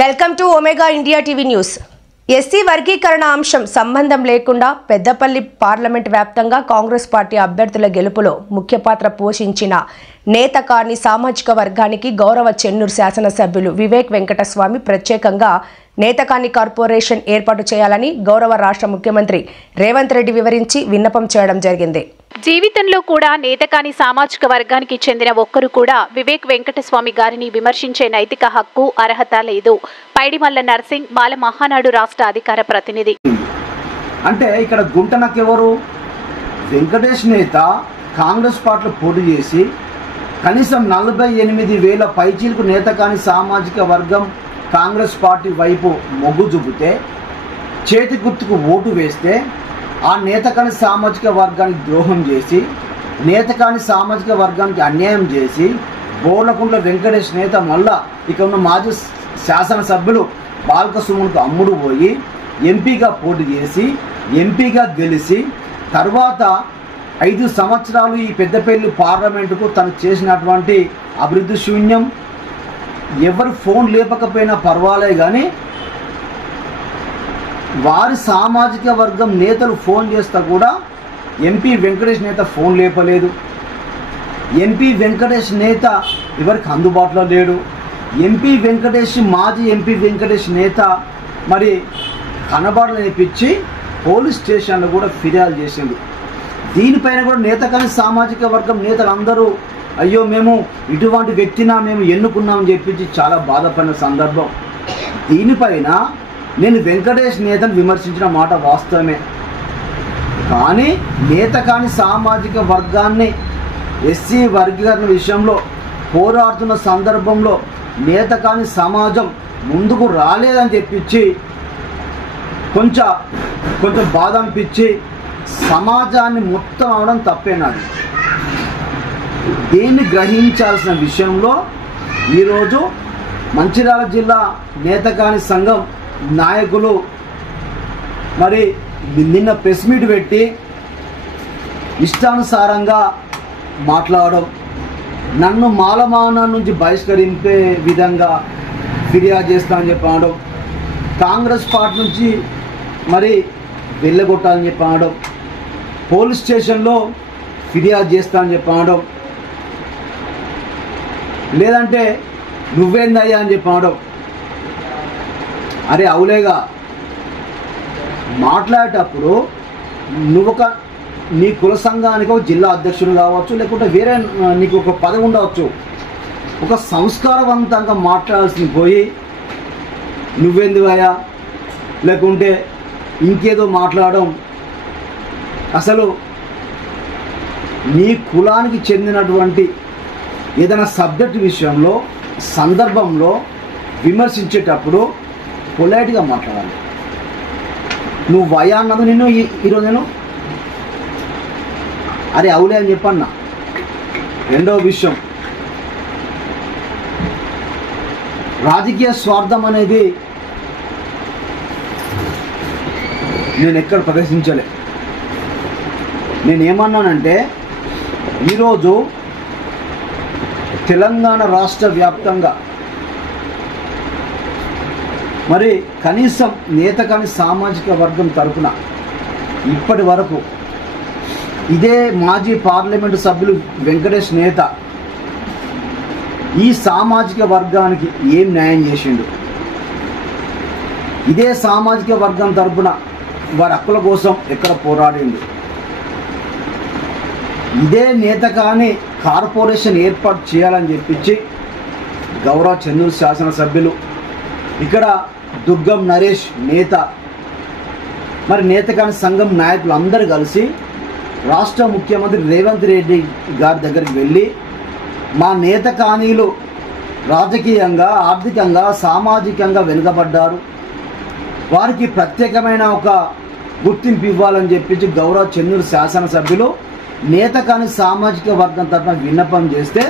Welcome to omega India TV news. SC వర్గీకరణ అంశం సంబంధం లేకుండా పెద్దపల్లి పార్లమెంట్ వ్యాప్తంగా కాంగ్రెస్ పార్టీ అభ్యర్థుల గెలుపులో ముఖ్య పాత్ర పోషించిన నేతకాని సామాజిక వర్గానికి గౌరవ చెన్నూరు శాసనసభ్యులు వివేక్ వెంకటస్వామి ప్రత్యేకంగా నేతకాని కార్పొరేషన్ ఏర్పాటు చేయాలని గౌరవ రాష్ట్ర ముఖ్యమంత్రి రేవంత్ రెడ్డి వివరించి విన్నపం చేయడం జరిగింది. జీవితంలో కూడా నేతకాని సామాజిక వర్గానికి చెందిన ఒక్కరు కూడా వివేక్ వెంకటస్వామి గారిని విమర్శించే నైతిక హక్కు అర్హత లేదు. పైడిమల్ల నర్సింగ్ బాల మహానాడు రాష్ట్ర అధికార ప్రతినిధి. అంటే ఇక్కడ గుంటనకెవరు వెంకటేష్ నేత కాంగ్రెస్ పార్టీలో పోటీ చేసి కనీసం 48,000 పైచీలకు నేతకాని సామాజిక వర్గం కాంగ్రెస్ పార్టీ వైపు మొగ్గు చూపితే చేతి గుర్తుకు ఓటు వేస్తే ఆ నేతకాని సామాజిక వర్గానికి ద్రోహం చేసి నేతకాని సామాజిక వర్గానికి అన్యాయం చేసి బోర్లకుంట్ల వెంకటేష్ నేత మళ్ళా ఇక ఉన్న మాజీ శాసనసభ్యులు బాల్క సుమన్కు అమ్ముడు పోయి ఎంపీగా పోటీ చేసి ఎంపీగా గెలిచి తర్వాత 5 సంవత్సరాలు ఈ పెద్దపల్లి పార్లమెంటుకు తను చేసినటువంటి అభివృద్ధి శూన్యం, ఎవరు ఫోన్ లేపకపోయినా పర్వాలే కానీ వారి సామాజిక వర్గం నేతలు ఫోన్ చేస్తా కూడా ఎంపీ వెంకటేష్ నేత ఫోన్ లేపలేదు. ఎంపీ వెంకటేష్ నేత ఎవరికి అందుబాటులో లేడు. మాజీ ఎంపీ వెంకటేష్ నేత మరి కనబడలేనిపించి పోలీస్ స్టేషన్లో కూడా ఫిర్యాదు చేసింది. దీనిపైన కూడా నేతకాని సామాజిక వర్గం నేతలందరూ అయ్యో మేము ఇటువంటి వ్యక్తినా మేము ఎన్నుకున్నామని చెప్పించి చాలా బాధపడిన సందర్భం. దీనిపైన నేను వెంకటేష్ నేతను విమర్శించిన మాట వాస్తవమే, కానీ నేతకాని సామాజిక వర్గాన్ని ఎస్సీ వర్గీకరణ విషయంలో పోరాడుతున్న సందర్భంలో నేతకాని సమాజం ముందుకు రాలేదని చెప్పించి కొంచెం బాధ అనిపించి సమాజాన్ని మొత్తం అవడం తప్పేనాడు. దీన్ని గ్రహించాల్సిన విషయంలో ఈరోజు మంచిర్యాల జిల్లా నేతకాని సంఘం నాయకులు మరి నిన్న ప్రెస్ మీట్ పెట్టి ఇష్టానుసారంగా మాట్లాడడం, నన్ను మాలమానం నుంచి బహిష్కరింపే విధంగా ఫిర్యాదు చేస్తానని చెప్పడం, కాంగ్రెస్ పార్టీ నుంచి మరి వెళ్ళగొట్టాలని చెప్పడం, పోలీస్ స్టేషన్లో ఫిర్యాదు చేస్తానని చెప్పడం, లేదంటే నువ్వేందయ్యా అని చెప్పడం. అరే అవులేగా, మాట్లాడేటప్పుడు నీ కుల సంఘానికి ఒక జిల్లా అధ్యక్షుడు కావచ్చు, లేకుంటే వేరే నీకు ఒక పదవి ఉండవచ్చు, ఒక సంస్కారవంతంగా మాట్లాడాల్సింది పోయి నువ్వెందువయ్యా లేకుంటే ఇంకేదో మాట్లాడడం. అసలు నీ కులానికి చెందినటువంటి ఏదైనా సబ్జెక్టు విషయంలో సందర్భంలో విమర్శించేటప్పుడు పొలైట్గా మాట్లాడాలి. నువ్వు వయా అన్నది నిన్ను ఈరోజు నేను అరే అవులే అని చెప్పన్నా. రెండవ విషయం, రాజకీయ స్వార్థం అనేది నేను ఎక్కడ ప్రదర్శించలే. నేనేమన్నానంటే ఈరోజు తెలంగాణ రాష్ట్ర వ్యాప్తంగా మరి కనీసం నేతకాని సామాజిక వర్గం తరపున ఇప్పటి వరకు ఇదే మాజీ పార్లమెంటు సభ్యులు వెంకటేష్ నేత ఈ సామాజిక వర్గానికి ఏం న్యాయం చేసిండు, ఇదే సామాజిక వర్గం తరపున వారి హక్కుల కోసం ఎక్కడ పోరాడిండు, ఇదే నేతకాని కార్పొరేషన్ ఏర్పాటు చేయాలని చెప్పించి గౌరవ చెన్నూరు శాసనసభ్యులు ఇక్కడ దుర్గం నరేష్ నేత మరి నేతకాని సంఘం నాయకులు అందరూ కలిసి రాష్ట్ర ముఖ్యమంత్రి రేవంత్ రెడ్డి గారి దగ్గరికి వెళ్ళి మా నేతకానీలు రాజకీయంగా ఆర్థికంగా సామాజికంగా వెనుకబడ్డారు, వారికి ప్రత్యేకమైన ఒక గుర్తింపు ఇవ్వాలని చెప్పించి గౌరవ చెన్నూరు శాసనసభ్యులు నేతకాని సామాజిక వర్గం తరఫున విన్నపం చేస్తే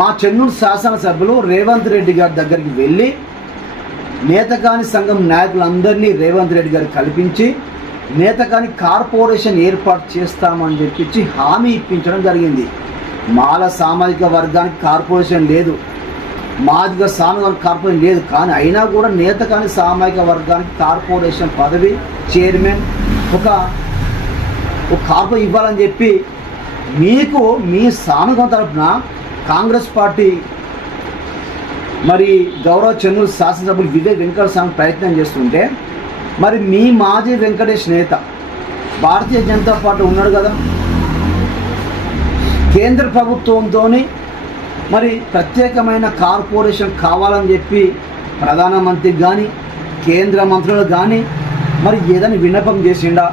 మా చెన్నూరు శాసనసభ్యులు రేవంత్ రెడ్డి గారి దగ్గరికి వెళ్ళి నేతకాని సంఘం నాయకులందరినీ రేవంత్ రెడ్డి గారికి కల్పించి నేతకాని కార్పొరేషన్ ఏర్పాటు చేస్తామని చెప్పించి హామీ ఇప్పించడం జరిగింది. మాల సామాజిక వర్గానికి కార్పొరేషన్ లేదు, మాదిగ సానుగా కార్పొరేషన్ లేదు, కానీ అయినా కూడా నేత కాని సామాజిక వర్గానికి కార్పొరేషన్ పదవి చైర్మన్ ఒక కార్పొరేషన్ ఇవ్వాలని చెప్పి మీకు మీ సానుగం తరఫున కాంగ్రెస్ పార్టీ మరి గౌరవ చెన్నూరు శాసనసభ్యులు వివేక్ వెంకటస్వామి ప్రయత్నం చేస్తుంటే, మరి మీ మాజీ వెంకటేష్ నేత భారతీయ జనతా పార్టీ ఉన్నాడు కదా, కేంద్ర ప్రభుత్వంతో మరి ప్రత్యేకమైన కార్పొరేషన్ కావాలని చెప్పి ప్రధానమంత్రికి కానీ కేంద్ర మంత్రులు కానీ మరి ఏదైనా విన్నపం చేసిండా?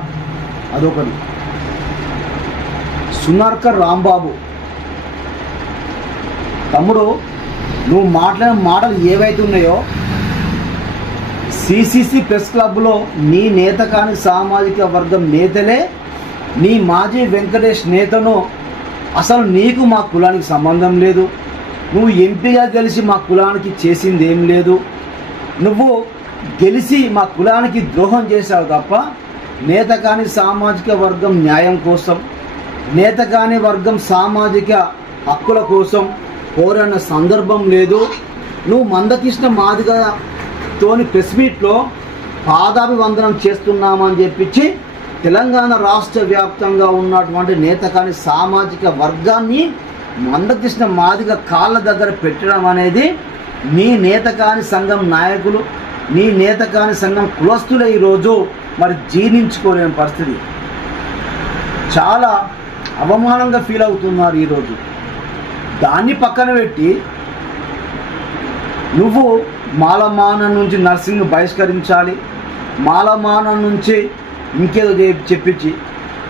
అదొకటి. సునార్కర్ రాంబాబు తమ్ముడు, నువ్వు మాట్లాడిన మాటలు ఏవైతే ఉన్నాయో సిసిసి ప్రెస్ క్లబ్లో నీ నేత కాని సామాజిక వర్గం నేతలే నీ మాజీ వెంకటేష్ నేతను అసలు నీకు మా కులానికి సంబంధం లేదు, నువ్వు ఎంపీగా గెలిచి మా కులానికి చేసింది ఏం లేదు, నువ్వు గెలిచి మా కులానికి ద్రోహం చేశావు తప్ప నేత కాని సామాజిక వర్గం న్యాయం కోసం, నేత కాని వర్గం సామాజిక హక్కుల కోసం కోరన్న సందర్భం లేదు. నువ్వు మందకృష్ణ మాదిగతోని ప్రెస్ మీట్లో పాదాభివందనం చేస్తున్నామని చెప్పించి తెలంగాణ రాష్ట్ర వ్యాప్తంగా ఉన్నటువంటి నేత కాని సామాజిక వర్గాన్ని మందకృష్ణ మాదిగ కాళ్ళ దగ్గర పెట్టడం అనేది నీ నేత కాని సంఘం నాయకులు, నీ నేత కాని సంఘం కులస్తులే ఈరోజు మరి జీర్ణించుకోలేని పరిస్థితి. చాలా అవమానంగా ఫీల్ అవుతున్నారు ఈరోజు. దాన్ని పక్కన పెట్టి నువ్వు మాలమానం నుంచి నర్సింగ్ను బహిష్కరించాలి, మాలమానం నుంచి ఇంకేదో చెప్పించి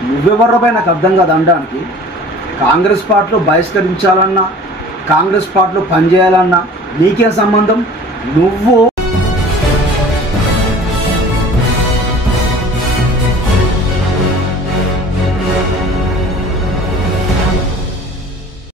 నువ్వెవరిపై నాకు అర్థం కాదు అనడానికి. కాంగ్రెస్ పార్టీలో బహిష్కరించాలన్నా కాంగ్రెస్ పార్టీలో పనిచేయాలన్నా నీకేం సంబంధం? నువ్వు